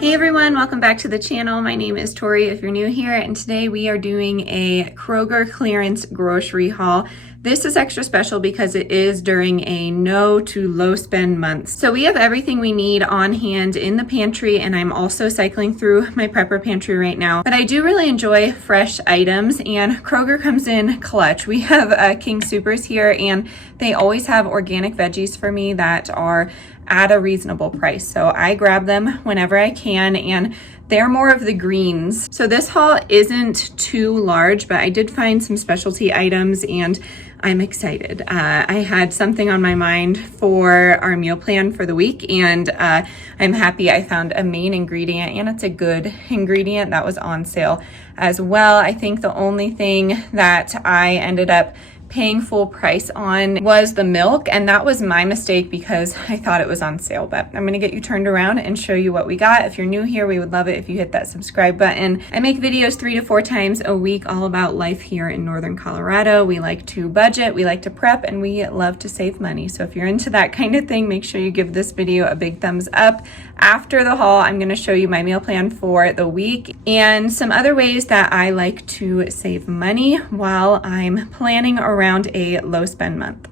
Hey everyone, welcome back to the channel. My name is Tori if you're new here, and today we are doing a Kroger clearance grocery haul. This is extra special because it is during a no to low spend month. So we have everything we need on hand in the pantry, and I'm also cycling through my prepper pantry right now. But I do really enjoy fresh items, and Kroger comes in clutch. We have King Supers here, and they always have organic veggies for me that are at a reasonable price. So I grab them whenever I can, and they're more of the greens. So this haul isn't too large, but I did find some specialty items and I'm excited. I had something on my mind for our meal plan for the week, and I'm happy I found a main ingredient, and it's a good ingredient that was on sale as well. I think the only thing that I ended up paying full price on was the milk, and that was my mistake because I thought it was on sale. But I'm gonna get you turned around and show you what we got. If you're new here, we would love it if you hit that subscribe button. I make videos 3 to 4 times a week all about life here in Northern Colorado. We like to budget, we like to prep, and we love to save money. So if you're into that kind of thing, make sure you give this video a big thumbs up. After the haul, I'm gonna show you my meal plan for the week and some other ways that I like to save money while I'm planning around a low spend month.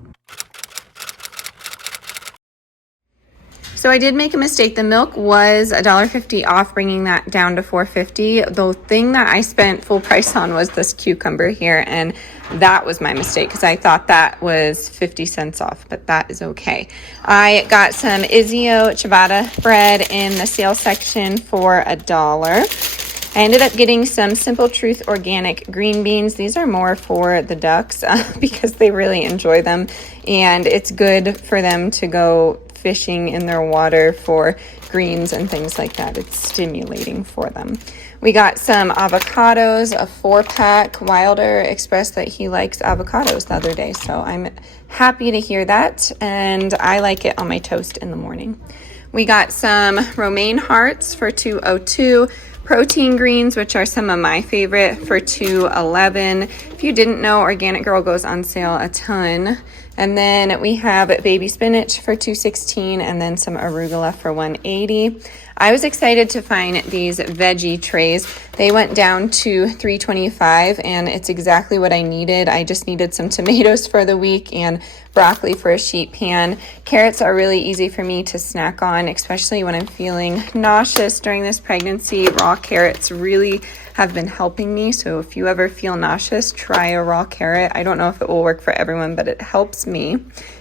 So I did make a mistake. The milk was $1.50 off, bringing that down to $4.50. The thing that I spent full price on was this cucumber here, and that was my mistake because I thought that was 50 cents off, but that is okay. I got some Izio ciabatta bread in the sale section for $1. I ended up getting some Simple Truth organic green beans. These are more for the ducks because they really enjoy them, and it's good for them to go fishing in their water for greens and things like that. It's stimulating for them. We got some avocados, a 4-pack. Wilder expressed that he likes avocados the other day, so I'm happy to hear that, and I like it on my toast in the morning. We got some romaine hearts for $2.02. Protein greens, which are some of my favorite, for $2.11. If you didn't know, Organic Girl goes on sale a ton. And then we have baby spinach for $2.16 and then some arugula for $1.80. I was excited to find these veggie trays. They went down to $3.25, and it's exactly what I needed. I just needed some tomatoes for the week and broccoli for a sheet pan. Carrots are really easy for me to snack on, especially when I'm feeling nauseous during this pregnancy. Raw carrots really have been helping me, so if you ever feel nauseous, try a raw carrot. I don't know if it will work for everyone, but it helps me.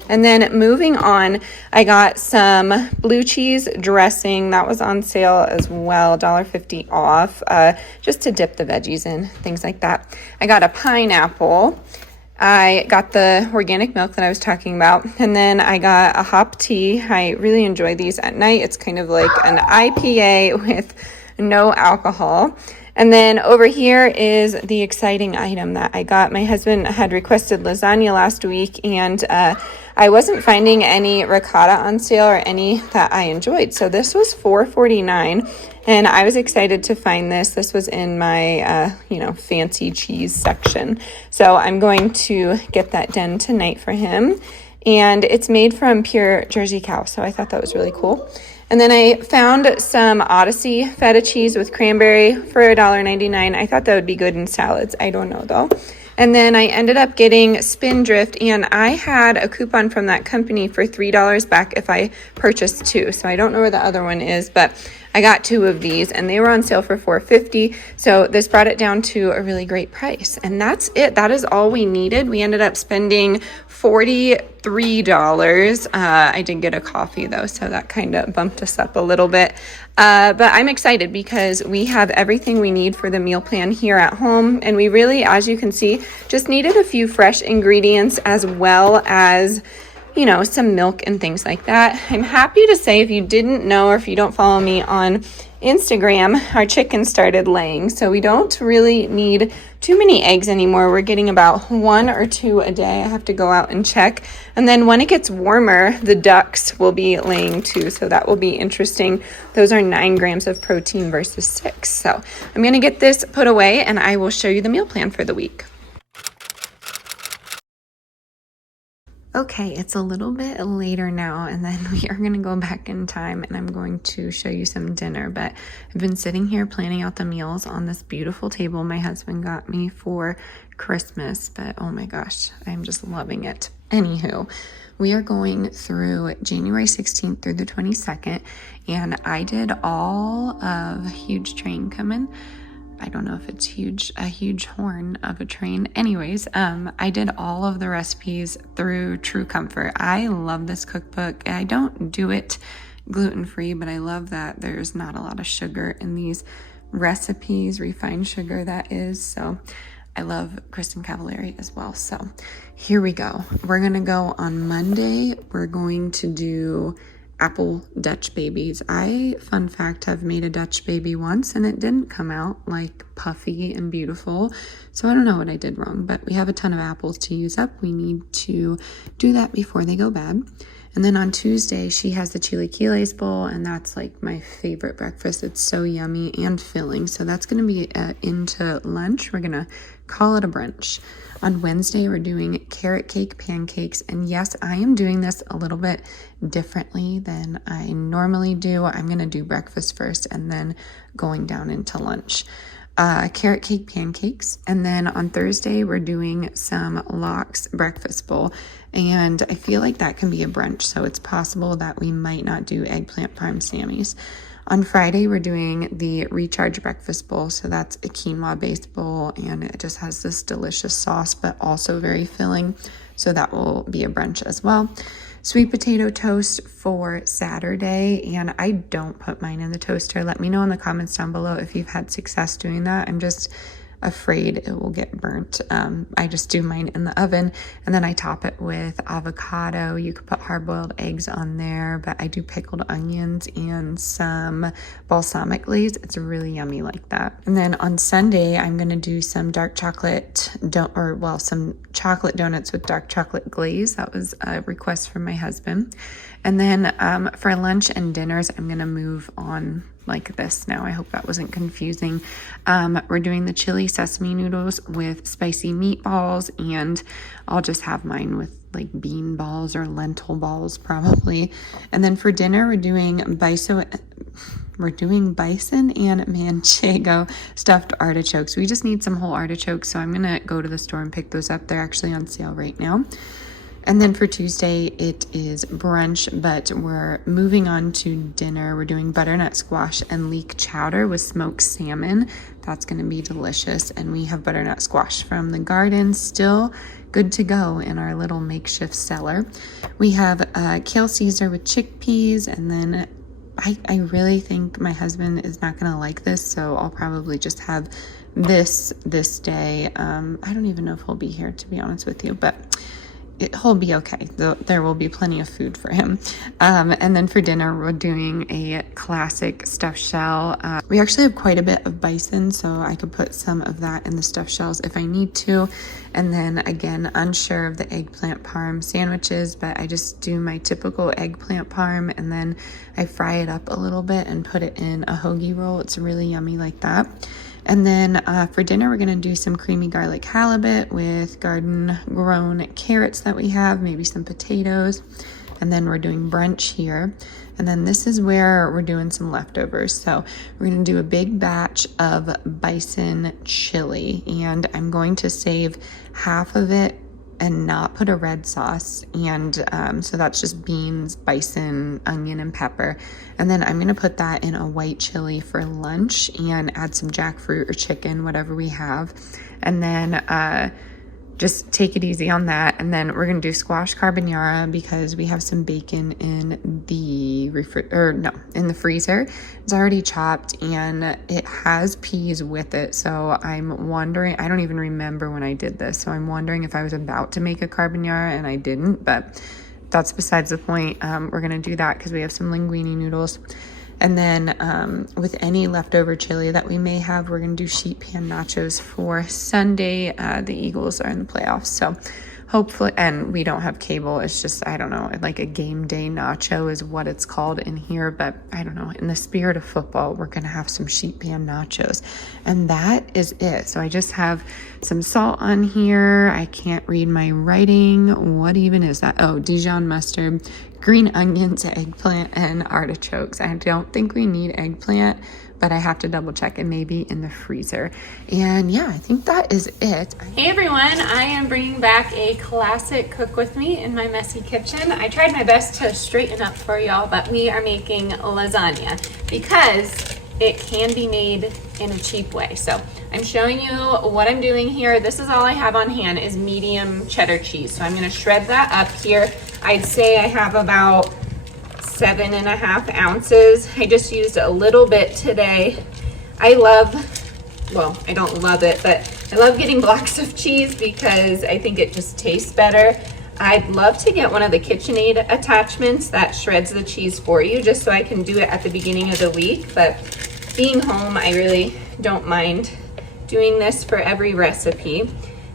And then moving on, I got some blue cheese dressing. That was on sale as well, $1.50 off, just to dip the veggies in, things like that. I got a pineapple. I got the organic milk that I was talking about, and then I got a hop tea. I really enjoy these at night. It's kind of like an IPA with no alcohol. And then over here is the exciting item that I got. My husband had requested lasagna last week, and I wasn't finding any ricotta on sale or any that I enjoyed. So this was $4.49, and I was excited to find this. This was in my, fancy cheese section. So I'm going to get that done tonight for him. And it's made from pure Jersey cow, so I thought that was really cool. And then I found some Odyssey feta cheese with cranberry for $1.99. I thought that would be good in salads. I don't know though. And then I ended up getting Spindrift, and I had a coupon from that company for $3 back if I purchased 2. So I don't know where the other one is, but I got 2 of these, and they were on sale for $4.50. So this brought it down to a really great price. And that's it. That is all we needed. We ended up spending $43. I did get a coffee though, so that kind of bumped us up a little bit. But I'm excited because we have everything we need for the meal plan here at home. And we really, as you can see, just needed a few fresh ingredients as well as some milk and things like that. I'm happy to say, if you didn't know or if you don't follow me on Instagram, our chickens started laying. So we don't really need too many eggs anymore. We're getting about 1 or 2 a day. I have to go out and check. And then when it gets warmer, the ducks will be laying too. So that will be interesting. Those are 9 grams of protein versus 6. So I'm going to get this put away, and I will show you the meal plan for the week. Okay, it's a little bit later now, and then we are going to go back in time and I'm going to show you some dinner. But I've been sitting here planning out the meals on this beautiful table my husband got me for Christmas. But oh my gosh, I'm just loving it. Anywho, we are going through January 16th through the 22nd, and I did all of Huge Train coming. I don't know if it's huge, a huge horn of a train. Anyways, I did all of the recipes through True Comfort. I love this cookbook. I don't do it gluten-free, but I love that there's not a lot of sugar in these recipes, refined sugar that is. So I love Kristen Cavallari as well. So here we go. We're going to go on Monday. We're going to do apple Dutch babies. Fun fact, have made a Dutch baby once and it didn't come out like puffy and beautiful. So I don't know what I did wrong, but we have a ton of apples to use up. We need to do that before they go bad. And then on Tuesday, she has the chilaquiles bowl, and that's like my favorite breakfast. It's so yummy and filling. So that's going to be into lunch. We're going to call it a brunch. On Wednesday, we're doing carrot cake pancakes. And yes, I am doing this a little bit differently than I normally do. I'm going to do breakfast first and then going down into lunch. Carrot cake pancakes. And then on Thursday, we're doing some lox breakfast bowl. And I feel like that can be a brunch. So it's possible that we might not do eggplant parm Sammy's. On Friday, we're doing the recharge breakfast bowl. So that's a quinoa based bowl, and it just has this delicious sauce, but also very filling. So that will be a brunch as well. Sweet potato toast for Saturday, and I don't put mine in the toaster. Let me know in the comments down below if you've had success doing that. I'm just afraid it will get burnt. I just do mine in the oven, and then I top it with avocado. You could put hard-boiled eggs on there, but I do pickled onions and some balsamic glaze. It's really yummy like that. And then on Sunday, I'm gonna do some dark chocolate, some chocolate donuts with dark chocolate glaze. That was a request from my husband. And then for lunch and dinners, I'm gonna move on like this now. I hope that wasn't confusing. We're doing the chili sesame noodles with spicy meatballs, and I'll just have mine with like bean balls or lentil balls probably. And then for dinner, we're doing bison and manchego stuffed artichokes. We just need some whole artichokes, so I'm gonna go to the store and pick those up. They're actually on sale right now. And then for Tuesday, it is brunch, but we're moving on to dinner. We're doing butternut squash and leek chowder with smoked salmon. That's going to be delicious. And we have butternut squash from the garden, still good to go in our little makeshift cellar. We have kale Caesar with chickpeas, and then I really think my husband is not going to like this, so I'll probably just have this day. I don't even know if he'll be here, to be honest with you, but he'll be okay. There will be plenty of food for him. And then for dinner, we're doing a classic stuffed shell. We actually have quite a bit of bison, so I could put some of that in the stuffed shells if I need to. And then again, unsure of the eggplant parm sandwiches, but I just do my typical eggplant parm, and then I fry it up a little bit and put it in a hoagie roll. It's really yummy like that. And then for dinner, we're going to do some creamy garlic halibut with garden grown carrots that we have, maybe some potatoes. And then we're doing brunch here. And then this is where we're doing some leftovers. So we're going to do a big batch of bison chili, and I'm going to save half of it and not put a red sauce. And so that's just beans, bison, onion, and pepper. And then I'm gonna put that in a white chili for lunch and add some jackfruit or chicken, whatever we have. And then just take it easy on that. And then we're gonna do squash carbonara because we have some bacon in the in the freezer. It's already chopped and it has peas with it. So I'm wondering, I don't even remember when I did this. So I'm wondering if I was about to make a carbonara and I didn't, but that's besides the point. We're gonna do that because we have some linguine noodles. And then with any leftover chili that we may have, we're going to do sheet pan nachos for Sunday. The Eagles are in the playoffs, so hopefully, and we don't have cable. It's just, I don't know, like a game day nacho is what it's called in here. But I don't know, in the spirit of football, we're going to have some sheet pan nachos. And that is it. So I just have some salt on here. I can't read my writing. What even is that? Oh, Dijon mustard, green onions, eggplant, and artichokes. I don't think we need eggplant, but I have to double check. It may be in the freezer. And yeah, I think that is it. Hey everyone, I am bringing back a classic cook with me in my messy kitchen. I tried my best to straighten up for y'all, but we are making lasagna because it can be made in a cheap way. So I'm showing you what I'm doing here. This is all I have on hand is medium cheddar cheese. So I'm gonna shred that up here. I'd say I have about 7.5 ounces. I just used a little bit today. I don't love it, but I love getting blocks of cheese because I think it just tastes better. I'd love to get one of the KitchenAid attachments that shreds the cheese for you, just so I can do it at the beginning of the week. But being home, I really don't mind doing this for every recipe.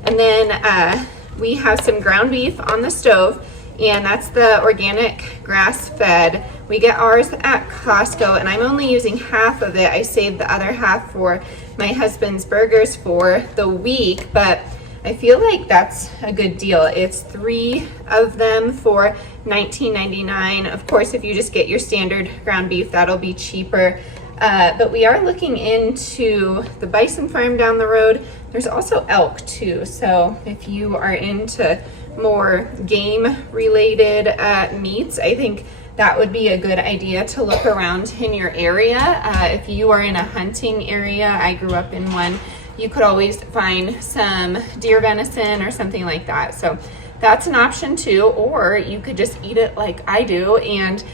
And then we have some ground beef on the stove, and that's the organic grass-fed. We get ours at Costco, and I'm only using half of it. I saved the other half for my husband's burgers for the week, but I feel like that's a good deal. It's 3 of them for $19.99. Of course, if you just get your standard ground beef, that'll be cheaper. But we are looking into the bison farm down the road. There's also elk too, so if you are into more game related meats, I think that would be a good idea to look around in your area. If you are in a hunting area, I grew up in one, you could always find some deer venison or something like that. So that's an option too, or you could just eat it like I do and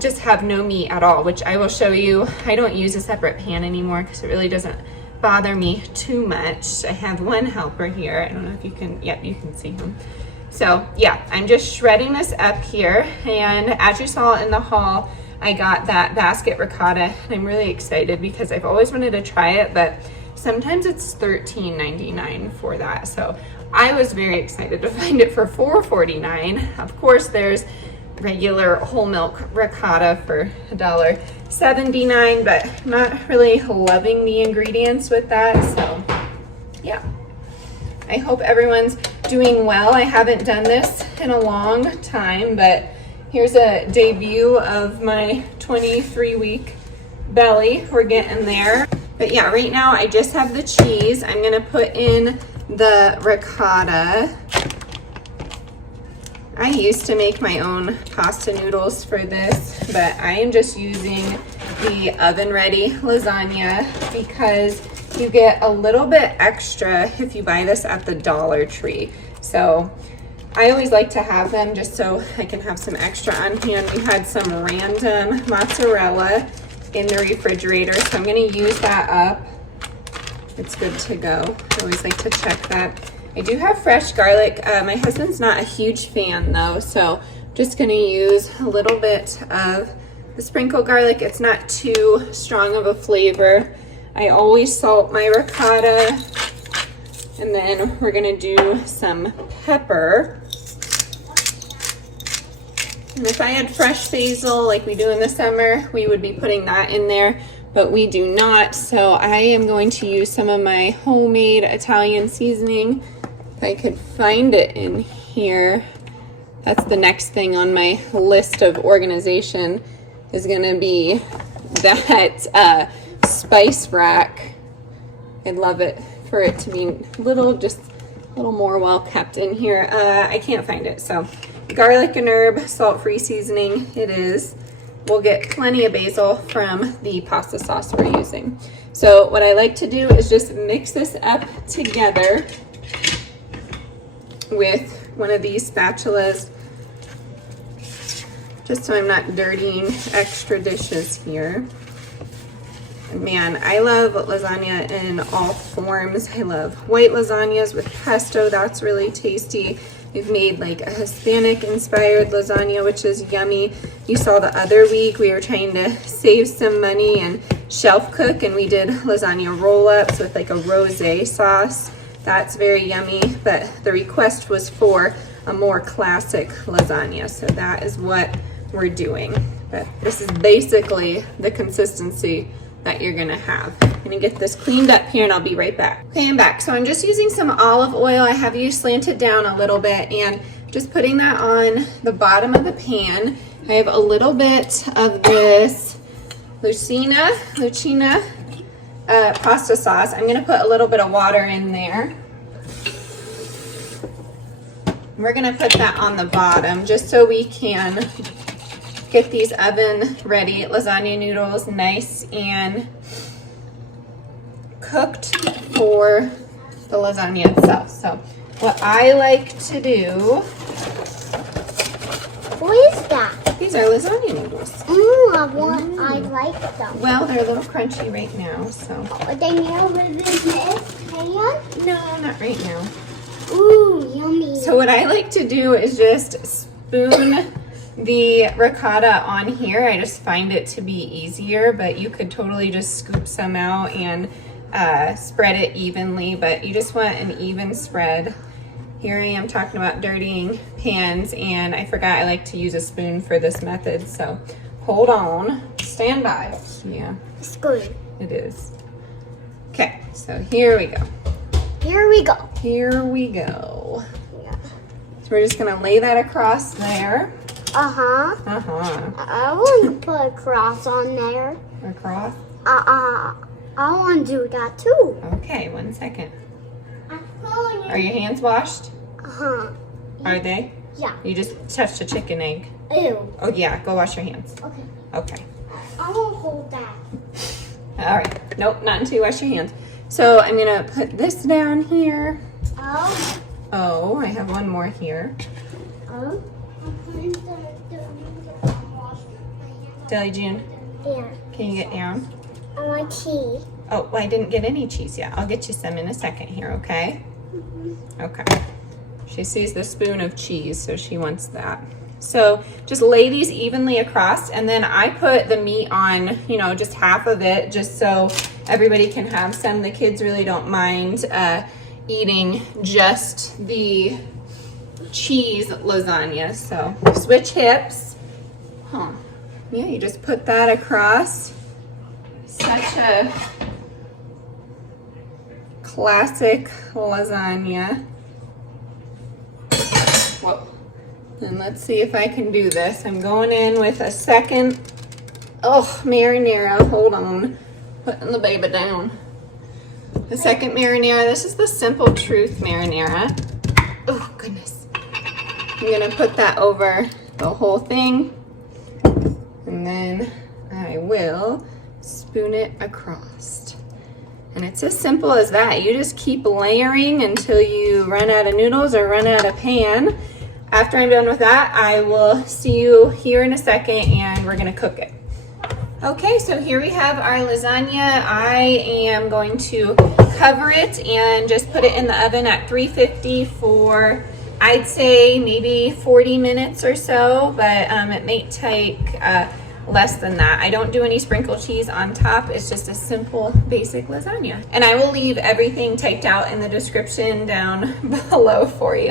just have no meat at all, which I will show you. I don't use a separate pan anymore because it really doesn't bother me too much. I have one helper here. I don't know if you can, yep, you can see him. So yeah, I'm just shredding this up here. And as you saw in the haul, I got that basket ricotta. And I'm really excited because I've always wanted to try it, but sometimes it's $13.99 for that. So I was very excited to find it for $4.49. Of course, there's regular whole milk ricotta for $1.79, but I'm not really loving the ingredients with that. So yeah, I hope everyone's doing well. I haven't done this in a long time, but here's a debut of my 23-week belly. We're getting there. But yeah, right now I just have the cheese. I'm gonna put in the ricotta. I used to make my own pasta noodles for this, but I am just using the oven-ready lasagna because you get a little bit extra if you buy this at the Dollar Tree. So I always like to have them just so I can have some extra on hand. We had some random mozzarella in the refrigerator, so I'm gonna use that up. It's good to go. I always like to check that. I do have fresh garlic. My husband's not a huge fan though, so I'm just gonna use a little bit of the sprinkled garlic. It's not too strong of a flavor. I always salt my ricotta, and then we're gonna do some pepper. And if I had fresh basil like we do in the summer, we would be putting that in there, but we do not. So I am going to use some of my homemade Italian seasoning. If I could find it in here. That's the next thing on my list of organization is gonna be that spice rack. I'd love it for it to be just a little more well kept in here. I can't find it, so garlic and herb, salt-free seasoning it is. We'll get plenty of basil from the pasta sauce we're using. So what I like to do is just mix this up together with one of these spatulas, just so I'm not dirtying extra dishes here. And man, I love lasagna in all forms. I love white lasagnas with pesto, that's really tasty. We've made like a Hispanic inspired lasagna, which is yummy. You saw the other week we were trying to save some money and shelf cook, and we did lasagna roll-ups with like a rosé sauce. That's very yummy, but the request was for a more classic lasagna, so that is what we're doing. But this is basically the consistency that you're gonna have. I'm gonna get this cleaned up here and I'll be right back. Okay, I'm back. So I'm just using some olive oil. I have you slant it down a little bit and just putting that on the bottom of the pan. I have a little bit of this Lucina pasta sauce. I'm gonna put a little bit of water in there. We're gonna put that on the bottom just so we can get these oven ready lasagna noodles nice and cooked for the lasagna itself. So what I like to do. What is that? These are lasagna noodles. I like them. Well, they're a little crunchy right now, so. Are they now in this pan? No, not right now. Ooh, yummy. So what I like to do is just spoon the ricotta on here. I just find it to be easier, but you could totally just scoop some out and spread it evenly, but you just want an even spread. Here I am talking about dirtying pans, and I forgot I like to use a spoon for this method, so hold on, stand by. Yeah, It's good. it is. Okay, so here we go. Here we go. Here we go. Yeah. So we're just gonna lay that across there. Uh-huh. Uh-huh. I want to put a cross on there. Across? I want to do that too. Okay, 1 second. Are your hands washed? Uh-huh. Are they? Yeah. You just touched a chicken egg. Ew. Oh yeah, go wash your hands. Okay. Okay. I won't hold that. All right. Nope, not until you wash your hands. So I'm gonna put this down here. Oh. Oh, I have one more here. Oh. Deli June, Yeah. can you get down? I want tea. Oh, well, I didn't get any cheese yet. I'll get you some in a second here, okay? Okay. She sees the spoon of cheese, so she wants that. So just lay these evenly across, and then I put the meat on, you know, just half of it, just so everybody can have some. The kids really don't mind eating just the cheese lasagna. So switch hips. Huh. Yeah, you just put that across. Such a classic lasagna. Whoa. And let's see if I can do this. I'm going in with a second, marinara. Hold on. Putting the baby down. The second marinara. This is the Simple Truth marinara. Oh, goodness. I'm going to put that over the whole thing. And then I will spoon it across. And it's as simple as that. You just keep layering until you run out of noodles or run out of pan. After I'm done with that, I will see you here in a second and we're gonna cook it. Okay, so here we have our lasagna. I am going to cover it and just put it in the oven at 350 for, I'd say maybe 40 minutes or so, but it may take less than that. I don't do any sprinkled cheese on top. It's just a simple, basic lasagna. And I will leave everything typed out in the description down below for you.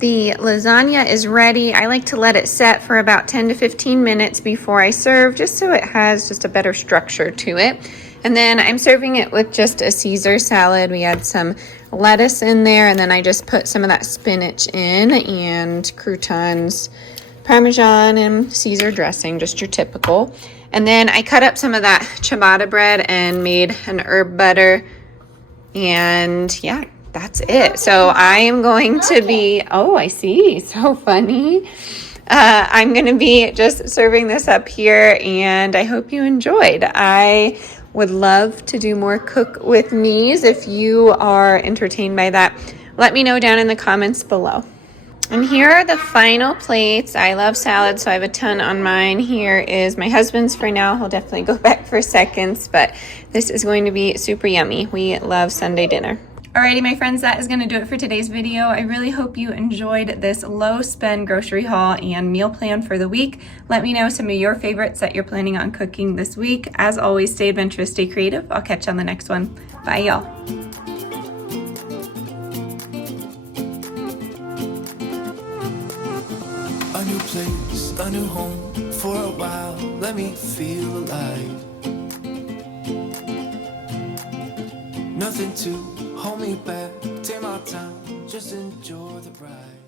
The lasagna is ready. I like to let it set for about 10 to 15 minutes before I serve, just so it has just a better structure to it. And then I'm serving it with just a Caesar salad. We had some lettuce in there, and then I just put some of that spinach in and croutons, Parmesan, and Caesar dressing, just your typical. And then I cut up some of that ciabatta bread and made an herb butter. And yeah, that's it. So I am going to be, oh, I see, so funny. I'm going to be just serving this up here, and I hope you enjoyed. I would love to do more cook with me's. If you are entertained by that, let me know down in the comments below. And here are the final plates. I love salad, so I have a ton on mine. Here is my husband's for now. He'll definitely go back for seconds, but this is going to be super yummy. We love Sunday dinner. Alrighty, my friends, that is going to do it for today's video. I really hope you enjoyed this low spend grocery haul and meal plan for the week. Let me know some of your favorites that you're planning on cooking this week. As always, stay adventurous, stay creative. I'll catch you on the next one. Bye, y'all. new place, a new home. For a while, let me feel alive. Nothing to hold me back. Take my time, just enjoy the ride.